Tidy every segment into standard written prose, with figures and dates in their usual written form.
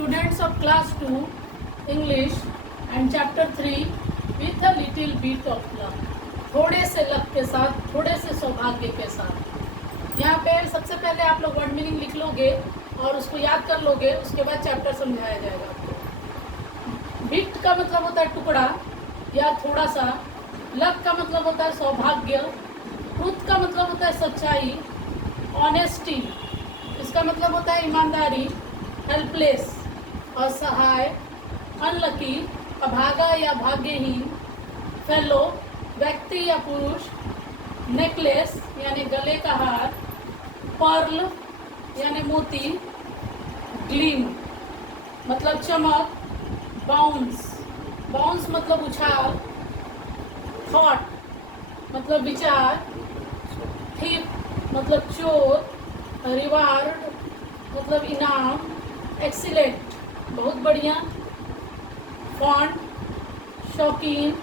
students of class 2 English and chapter 3 with a little bit of luck. थोड़े से luck के साथ, थोड़े से सौभाग्य के साथ। यहाँ पे सबसे पहले आप लोग वर्ड मीनिंग लिख लोगे और उसको याद कर लोगे, उसके बाद चैप्टर समझाया जाएगा आपको। बिट का मतलब होता है टुकड़ा या थोड़ा सा। लक का मतलब होता है सौभाग्य। ट्रूथ का मतलब होता है सच्चाई। ऑनेस्टी इसका मतलब होता है ईमानदारी। हेल्पलेस असहाय। अनलकी अभागा या भाग्यहीन। फेलो व्यक्ति या पुरुष। नेकलेस यानी गले का हार। पर्ल यानी मोती। ग्लीम मतलब चमक। बाउंस बाउंस मतलब उछाल। थॉट मतलब विचार। थिप मतलब चोर। रिवार्ड मतलब इनाम। एक्सीलेंट बहुत बढ़िया। फॉन्ट शौकीन।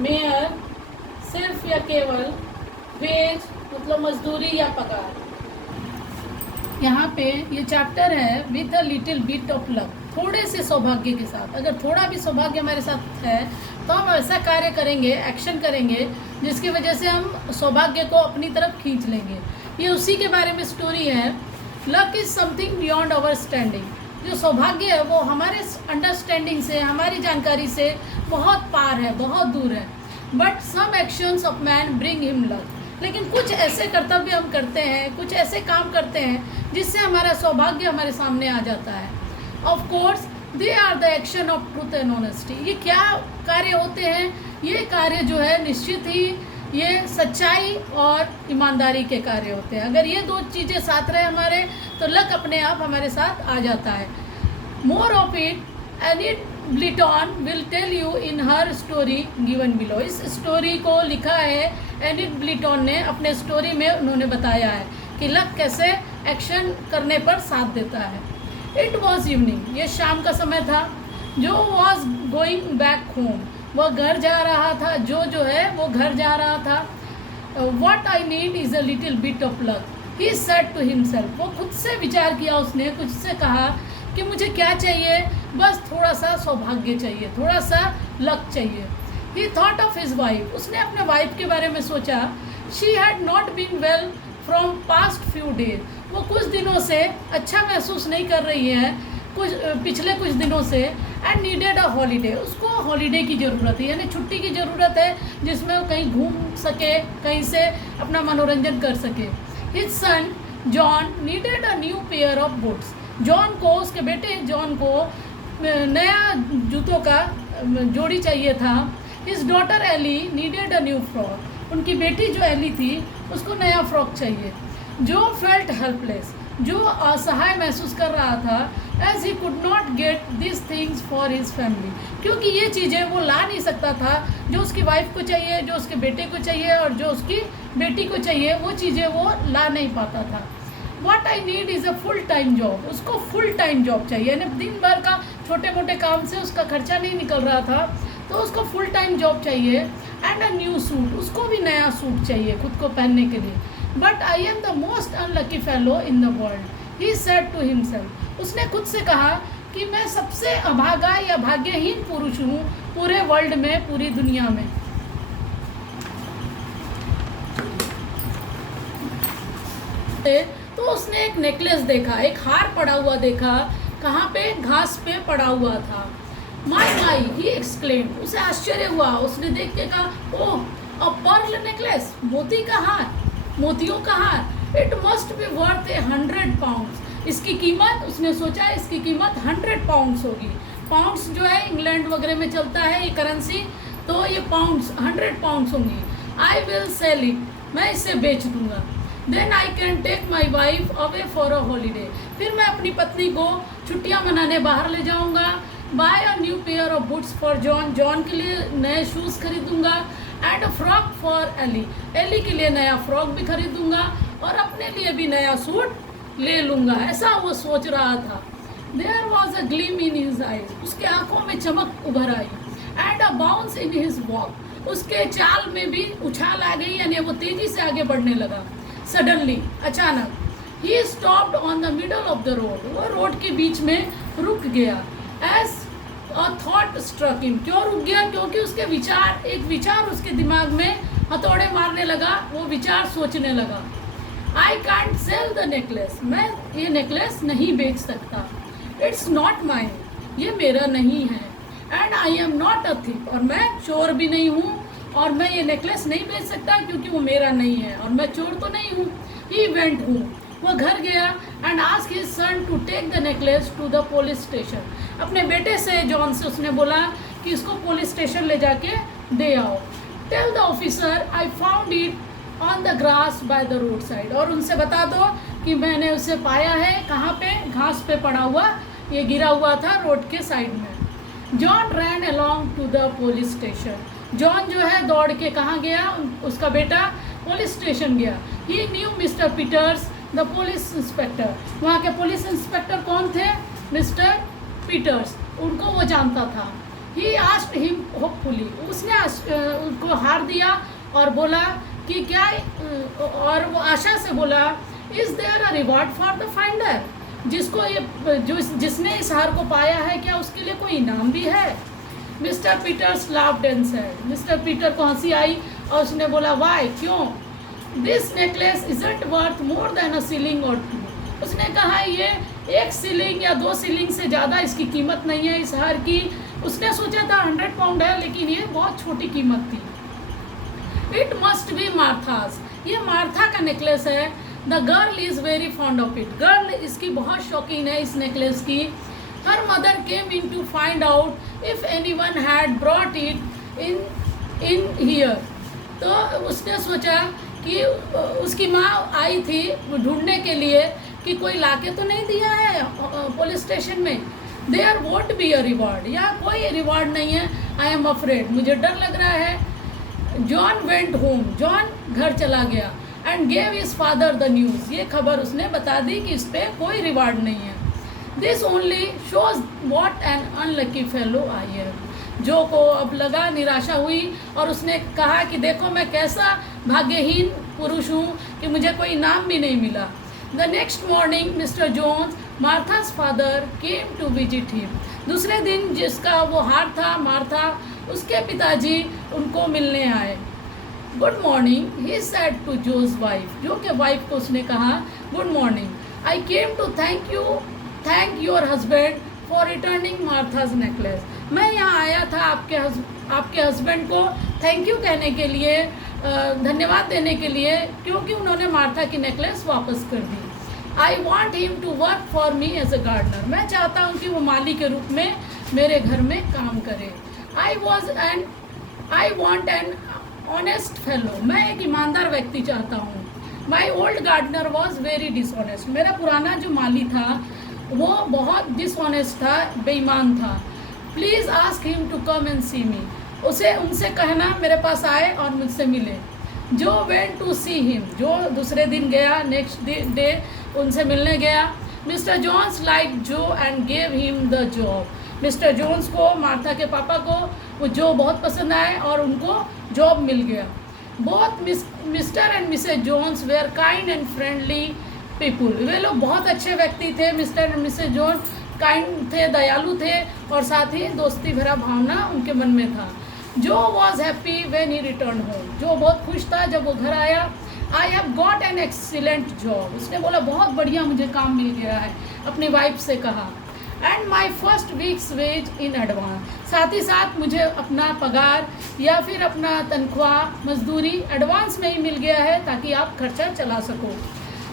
मेयर सिर्फ या केवल। वेज मतलब मजदूरी या पगार। यहाँ पे ये चैप्टर है with a little bit of luck, थोड़े से सौभाग्य के साथ। अगर थोड़ा भी सौभाग्य हमारे साथ है तो हम ऐसा कार्य करेंगे, एक्शन करेंगे जिसकी वजह से हम सौभाग्य को अपनी तरफ खींच लेंगे। ये उसी के बारे में स्टोरी है। Luck is something beyond our standing. जो सौभाग्य है वो हमारे अंडरस्टैंडिंग से, हमारी जानकारी से बहुत पार है, बहुत दूर है। But some actions of man bring him luck. लेकिन कुछ ऐसे कर्तव्य हम करते हैं, कुछ ऐसे काम करते हैं जिससे हमारा सौभाग्य हमारे सामने आ जाता है। Of course they are the action of truth and honesty. ये क्या कार्य होते हैं? ये कार्य जो है निश्चित ही ये सच्चाई और ईमानदारी के कार्य होते हैं। अगर ये दो चीज़ें साथ रहे हमारे तो लक अपने आप हमारे साथ आ जाता है। More of it Enid Blyton will tell you in her story given below. इस स्टोरी को लिखा है एनिट ब्लिटॉन ने, अपने स्टोरी में उन्होंने बताया है कि लक कैसे एक्शन करने पर साथ देता है। इट वॉज इवनिंग, ये शाम का समय था। जो वॉज गोइंग बैक होम, वह घर जा रहा था। जो है वो घर जा रहा था। What I need is a little bit of luck, he said to himself. वो खुद से विचार किया, उसने खुद से कहा कि मुझे क्या चाहिए? बस थोड़ा सा सौभाग्य चाहिए, थोड़ा सा लक चाहिए। He thought of his wife, उसने अपने वाइफ के बारे में सोचा। She had not been well from past few days, वो कुछ दिनों से अच्छा महसूस नहीं कर रही है, पिछले कुछ दिनों से। एंड नीडेड अ हॉलीडे, उसको हॉलीडे की ज़रूरत है, यानी छुट्टी की ज़रूरत है जिसमें वो कहीं घूम सके, कहीं से अपना मनोरंजन कर सके। His son John needed a new pair of boots, John को, उसके बेटे जॉन को नया जूतों का जोड़ी चाहिए था। His daughter Ellie needed a new frock, उनकी बेटी जो एली थी उसको नया फ्रॉक चाहिए। जो फेल्ट हेल्पलेस, जो असहाय महसूस कर रहा था। As he could not get this things for his family, क्योंकि ये चीज़ें वो ला नहीं सकता था जो उसकी वाइफ को चाहिए, जो उसके बेटे को चाहिए और जो उसकी बेटी को चाहिए, वो चीज़ें वो ला नहीं पाता था। What I need is a full time job, उसको फुल टाइम जॉब चाहिए, यानी दिन भर का छोटे मोटे काम से उसका खर्चा नहीं निकल रहा था तो उसको फुल टाइम जॉब चाहिए। एंड अ न्यू सूट, उसको भी नया सूट चाहिए खुद को पहनने के लिए। But I am the most unlucky fellow in the world, he said to himself. उसने खुद से कहा कि मैं सबसे अभागा या भाग्यहीन पुरुष हूँ पूरे वर्ल्ड में, पूरी दुनिया में। तो उसने एक नेकलेस देखा, एक हार पड़ा हुआ देखा। कहाँ पे? घास पे पड़ा हुआ था। माई माई, ही एक्सक्लेम्ड, उसे आश्चर्य हुआ। उसने देख के कहा, ओह अ पर्ल नेकलेस, मोती का हार, मोतियों का हार। It must be worth 100 pounds, इसकी कीमत, उसने सोचा इसकी कीमत 100 पाउंड्स होगी। पाउंड्स जो है इंग्लैंड वगैरह में चलता है ये करेंसी, तो ये पाउंड्स 100 पाउंड्स होंगी। आई विल सेल इट, मैं इसे बेच दूंगा। Then I can take my wife away for a holiday, फिर मैं अपनी पत्नी को छुट्टियां मनाने बाहर ले जाऊंगा। Buy a new pair of boots for John, John के लिए नए शूज़ खरीदूंगा। And a frock for Ellie, Ellie के लिए नया फ्रॉक भी खरीदूंगा और अपने लिए भी नया सूट ले लूँगा। ऐसा वो सोच रहा था। There was a gleam in his eyes, उसके आंखों में चमक उभर आई। And a bounce in his walk, उसके चाल में भी उछाल आ गई, यानी वो तेज़ी से आगे बढ़ने लगा। सडनली, अचानक। He stopped on the middle of the road, वो रोड के बीच में रुक गया। As a thought struck him, क्यों रुक गया? क्योंकि उसके विचार, एक विचार उसके दिमाग में हथौड़े मारने लगा, वो विचार सोचने लगा, I can't sell the necklace, मैं ये नेकलेस नहीं बेच सकता, इट्स नॉट माइन, ये मेरा नहीं है, and I am not a thief, और मैं चोर भी नहीं हूँ, और मैं ये नेकलेस नहीं बेच सकता क्योंकि वो मेरा नहीं है, और मैं चोर तो नहीं हूँ। ही वेंट होम, वो घर गया, and ask his son to take the necklace to the police station, अपने बेटे से, जॉन से उसने बोला कि इसको पुलिस स्टेशन ले जाके दे आओ। Tell the officer I found it on the grass by the road side, और उनसे बता दो कि मैंने उसे पाया है कहाँ पे, घास पे पड़ा हुआ, ये गिरा हुआ था रोड के साइड में। John ran along to the police station, John जो है दौड़ के कहाँ गया, उसका बेटा पुलिस स्टेशन गया। He knew Mr Peters the police inspector, वहाँ के पुलिस इंस्पेक्टर कौन थे? मिस्टर पीटर्स, उनको वो जानता था। ही आस्क्ड हिम होपफुली, उसने उनको हार दिया और बोला कि क्या, और वो आशा से बोला, is there a reward for the finder, जिसको ये जिसने इस हार को पाया है, क्या उसके लिए कोई इनाम भी है? Mr Peters laughed and said, Mr Peter को हंसी आई और उसने बोला, वाई, क्यों? This necklace isn't worth more than a shilling or two, उसने कहा ये 1 सिलिंग या 2 सिलिंग से ज़्यादा इसकी कीमत नहीं है इस हार की। उसने सोचा था 100 पाउंड है, लेकिन ये बहुत छोटी कीमत थी। इट मस्ट बी मार्थास, ये मार्था का नेकलेस है। The girl is very fond of it, girl इसकी बहुत शौकीन है इस नेकलेस की। Her mother came in to find out if anyone had brought it in here, तो उसने सोचा कि उसकी माँ आई थी ढूंढने के लिए कि कोई लाके तो नहीं दिया है पुलिस स्टेशन में। There won't be a reward, या कोई रिवॉर्ड नहीं है। आई एम अफ्रेड, मुझे डर लग रहा है। जॉन वेंट होम, जॉन घर चला गया, and gave his father the news, ये खबर उसने बता दी कि इस पर कोई रिवॉर्ड नहीं है। This only shows what an unlucky fellow I am, जो को अब लगा, निराशा हुई, और उसने कहा कि देखो मैं कैसा भाग्यहीन पुरुष हूँ कि मुझे कोई इनाम भी नहीं मिला। The next morning Mr Jones, Martha's father, came to visit him, दूसरे दिन जिसका वो हार था, मार्था, उसके पिताजी उनको मिलने आए। Good morning, he said to Joe's wife, जो के वाइफ को उसने कहा, good morning, I came to thank your husband for returning Martha's necklace, मैं यहाँ आया था आपके हस्बैंड को थैंक यू कहने के लिए, धन्यवाद देने के लिए, क्योंकि उन्होंने मार्था की नेकलेस वापस कर दी। I want him to work for me as a gardener, मैं चाहता हूँ कि वो माली के रूप में मेरे घर में काम करे। I want an honest fellow, मैं एक ईमानदार व्यक्ति चाहता हूँ। My old gardener was very dishonest, मेरा पुराना जो माली था वो बहुत डिसऑनेस्ट था, बेईमान था। Please ask him to come and see me, उनसे कहना मेरे पास आए और मुझसे मिले। जो वेंट टू सी हिम, जो दूसरे दिन गया, नेक्स्ट डे उनसे मिलने गया। Mr Jones like Joe and gave him the job, Mr Jones को, मार्था के पापा को वो जो बहुत पसंद आए और उनको जॉब मिल गया। Both Mr and Mrs Jones were kind and friendly people, वे लोग बहुत अच्छे व्यक्ति थे। Mr and Mrs Jones kind थे, दयालु थे, और साथ ही दोस्ती भरा भावना उनके मन में था। जो was happy when he return home, जो बहुत खुश था जब वो घर आया। I have got an excellent job, उसने बोला बहुत बढ़िया मुझे काम मिल गया है, अपनी वाइफ से कहा। And my first weeks ways in advance, साथ ही साथ मुझे अपना पगार या फिर अपना तनख्वाह मजदूरी एडवांस में ही मिल गया है, ताकि आप खर्चा चला सको।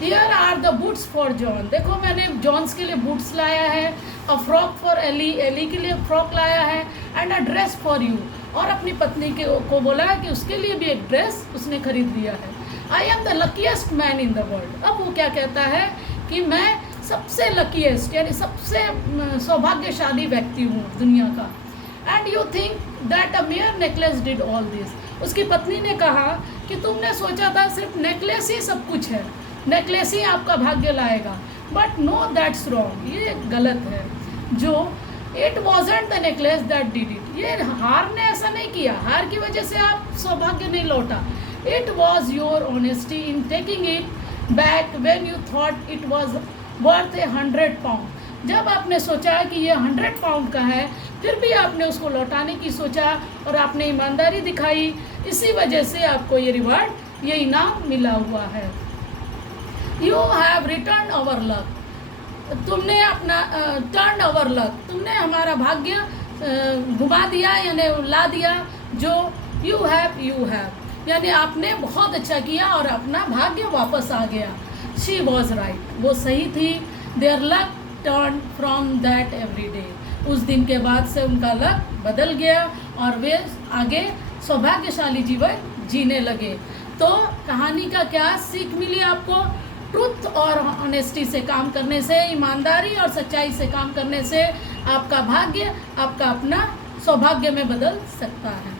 Here are the boots for John, देखो मैंने जॉन्स के लिए बूट्स लाया है। अ फ्रॉक फॉर एली के लिए फ्रॉक लाया है। And a dress for you, और अपनी पत्नी को बोला कि उसके लिए भी एक ड्रेस उसने खरीद लिया है। आई am the luckiest man in the world, अब वो क्या कहता है कि मैं सबसे लकीएस्ट यानी सबसे सौभाग्यशाली व्यक्ति हूँ दुनिया का। And you think that a mayor necklace did all this, उसकी पत्नी ने कहा कि तुमने सोचा था सिर्फ नेकलेस ही सब कुछ है, नेकलेस ही आपका भाग्य लाएगा। बट नो दैट्स रॉन्ग, ये गलत है। जो it wasn't the necklace that did it, ये हार ने ऐसा नहीं किया, हार की वजह से आप सौभाग्य नहीं लौटा। It was your honesty in taking it back when you thought it was worth 100 pound. जब आपने सोचा कि ये 100 पाउंड का है, फिर भी आपने उसको लौटाने की सोचा और आपने ईमानदारी दिखाई, इसी वजह से आपको ये रिवार्ड, ये इनाम मिला हुआ है। You have return our luck, तुमने अपना टर्न अवर लक, तुमने हमारा भाग्य घुमा दिया यानी ला दिया। जो यू हैव यानी आपने बहुत अच्छा किया और अपना भाग्य वापस आ गया। शी वॉज राइट, वो सही थी। Their luck turn from that every day, उस दिन के बाद से उनका लक बदल गया और वे आगे सौभाग्यशाली जीवन जीने लगे। तो कहानी का क्या सीख मिली आपको? ट्रुथ और ऑनेस्टी से काम करने से, ईमानदारी और सच्चाई से काम करने से आपका भाग्य, आपका अपना सौभाग्य में बदल सकता है।